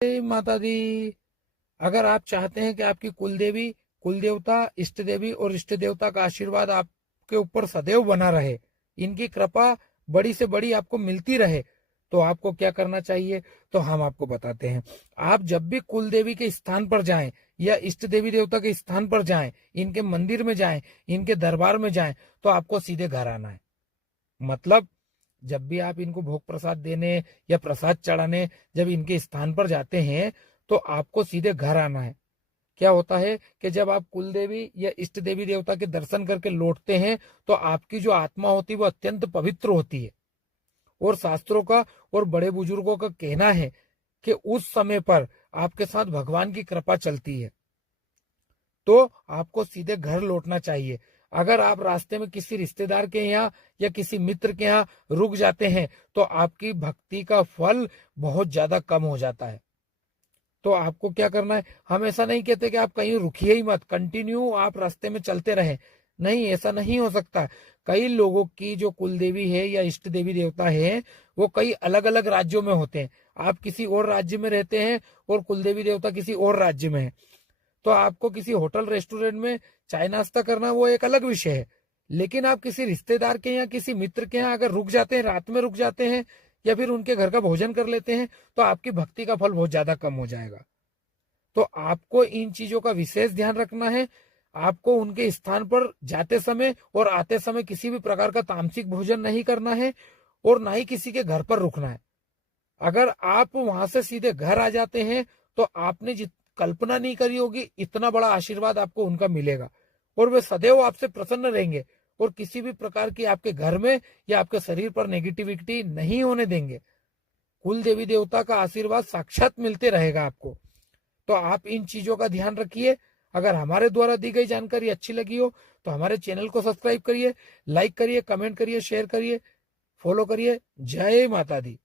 माता दी। अगर आप चाहते हैं कि आपकी कुलदेवी, कुलदेवता, इष्ट देवी और इष्ट देवता का आशीर्वाद आपके ऊपर सदैव बना रहे, इनकी कृपा बड़ी से बड़ी आपको मिलती रहे, तो आपको क्या करना चाहिए, तो हम आपको बताते हैं। आप जब भी कुलदेवी के स्थान पर जाएं या इष्ट देवी देवता के स्थान पर जाएं, इनके मंदिर में जाएं, इनके दरबार में जाएं, तो आपको सीधे घर आना है। मतलब जब भी आप इनको भोग प्रसाद देने या प्रसाद चढ़ाने जब इनके स्थान पर जाते हैं, तो आपको सीधे घर आना है। क्या होता है कि जब आप कुल देवी या इष्ट देवी देवता के दर्शन करके लौटते हैं, तो आपकी जो आत्मा होती है वो अत्यंत पवित्र होती है। और शास्त्रों का और बड़े बुजुर्गों का कहना है कि उस समय पर आपके साथ भगवान की कृपा चलती है। तो आपको सीधे घर लौटना चाहिए। अगर आप रास्ते में किसी रिश्तेदार के यहाँ या किसी मित्र के यहाँ रुक जाते हैं, तो आपकी भक्ति का फल बहुत ज्यादा कम हो जाता है। तो आपको क्या करना है, हम ऐसा नहीं कहते कि आप कहीं रुकिए ही मत, कंटिन्यू आप रास्ते में चलते रहें। नहीं, ऐसा नहीं हो सकता। कई लोगों की जो कुल देवी है या इष्ट देवी देवता है, वो कई अलग अलग राज्यों में होते हैं। आप किसी और राज्य में रहते हैं और कुल देवी देवता किसी और राज्य में है, तो आपको किसी होटल रेस्टोरेंट में चाय नाश्ता करना वो एक अलग विषय है। लेकिन आप किसी रिश्तेदार के यहाँ, किसी मित्र के यहाँ अगर रुक जाते हैं, रात में रुक जाते हैं या फिर उनके घर का भोजन कर लेते हैं, तो आपकी भक्ति का फल बहुत ज्यादा कम हो जाएगा। तो आपको इन चीजों का विशेष ध्यान रखना है। आपको उनके स्थान पर जाते समय और आते समय किसी भी प्रकार का तामसिक भोजन नहीं करना है और ना ही किसी के घर पर रुकना है। अगर आप वहां से सीधे घर आ जाते हैं, तो आपने जित कल्पना नहीं करी होगी इतना बड़ा आशीर्वाद आपको उनका मिलेगा, और वे सदैव आपसे प्रसन्न रहेंगे और किसी भी प्रकार की आपके घर में या आपके शरीर पर नेगेटिविटी नहीं होने देंगे। कुल देवी देवता का आशीर्वाद साक्षात मिलते रहेगा आपको। तो आप इन चीजों का ध्यान रखिए। अगर हमारे द्वारा दी गई जानकारी अच्छी लगी हो, तो हमारे चैनल को सब्सक्राइब करिए, लाइक करिए, कमेंट करिए, शेयर करिए, फॉलो करिए। जय माता दी।